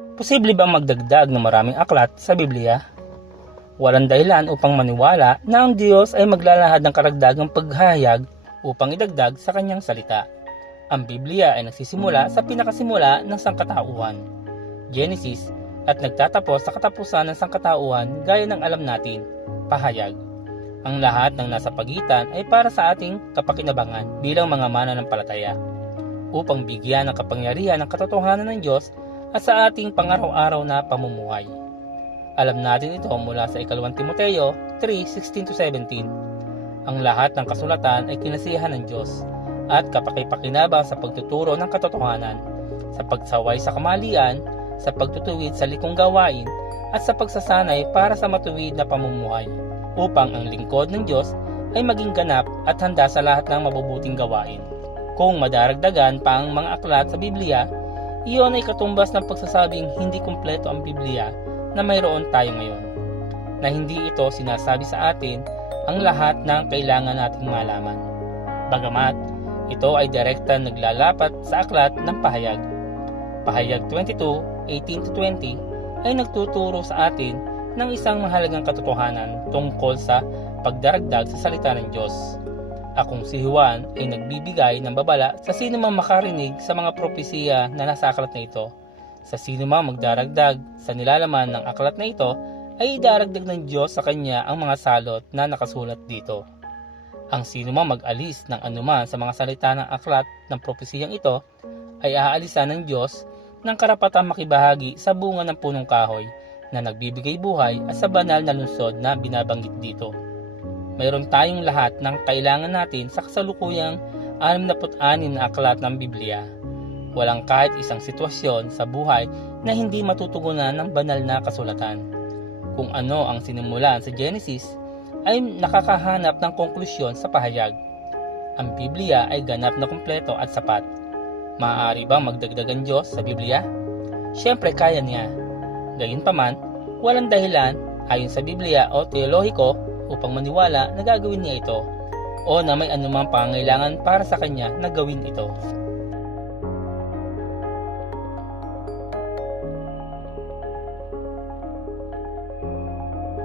Posible bang magdagdag ng maraming aklat sa Biblia? Walang dahilan upang maniwala na ang Diyos ay maglalahad ng karagdagang paghahayag upang idagdag sa kanyang salita. Ang Biblia ay nagsisimula sa pinakasimula ng sangkatauhan, Genesis, at nagtatapos sa katapusan ng sangkatauhan gaya ng alam natin, pahayag. Ang lahat ng nasa pagitan ay para sa ating kapakinabangan bilang mga mananampalataya, upang bigyan ng kapangyarihan ng katotohanan ng Diyos at sa ating pang-araw-araw na pamumuhay. Alam natin ito mula sa 2 Timoteo 3:16-17. Ang lahat ng kasulatan ay kinasiyahan ng Diyos at kapakipakinabang sa pagtuturo ng katotohanan, sa pagsaway sa kamalian, sa pagtutuwid sa likong gawain, at sa pagsasanay para sa matuwid na pamumuhay, upang ang lingkod ng Diyos ay maging ganap at handa sa lahat ng mabubuting gawain. Kung madaragdagan pa ang mga aklat sa Biblia, iyon ay katumbas ng pagsasabing hindi kumpleto ang Biblia na mayroon tayo ngayon, na hindi ito sinasabi sa atin ang lahat ng kailangan nating malaman. Bagamat, ito ay direkta naglalapat sa aklat ng pahayag. Pahayag 22:18-20 ay nagtuturo sa atin ng isang mahalagang katotohanan tungkol sa pagdaragdag sa salita ng Diyos. Akong si Juan ay nagbibigay ng babala sa sino mang makarinig sa mga propesiya na nasa aklat na ito. Sa sino mang magdaragdag sa nilalaman ng aklat na ito, ay idaragdag ng Diyos sa kanya ang mga salot na nakasulat dito. Ang sino mang mag-alis ng anuman sa mga salita ng aklat ng propesiyang ito, ay aalisan ng Diyos ng karapatang makibahagi sa bunga ng punong kahoy na nagbibigay buhay at sa banal na lungsod na binabanggit dito. Mayroon tayong lahat ng kailangan natin sa kasalukuyang 66 na aklat ng Biblia. Walang kahit isang sitwasyon sa buhay na hindi matutugunan ng banal na kasulatan. Kung ano ang sinimulan sa Genesis ay nakakahanap ng konklusyon sa pahayag. Ang Biblia ay ganap na kumpleto at sapat. Maaari bang magdagdag ang Diyos sa Biblia? Siyempre kaya niya. Gayunpaman, walang dahilan ayon sa Biblia o teolohiko upang maniwala na gagawin niya ito o na may anumang pangangailangan para sa kanya na gawin ito.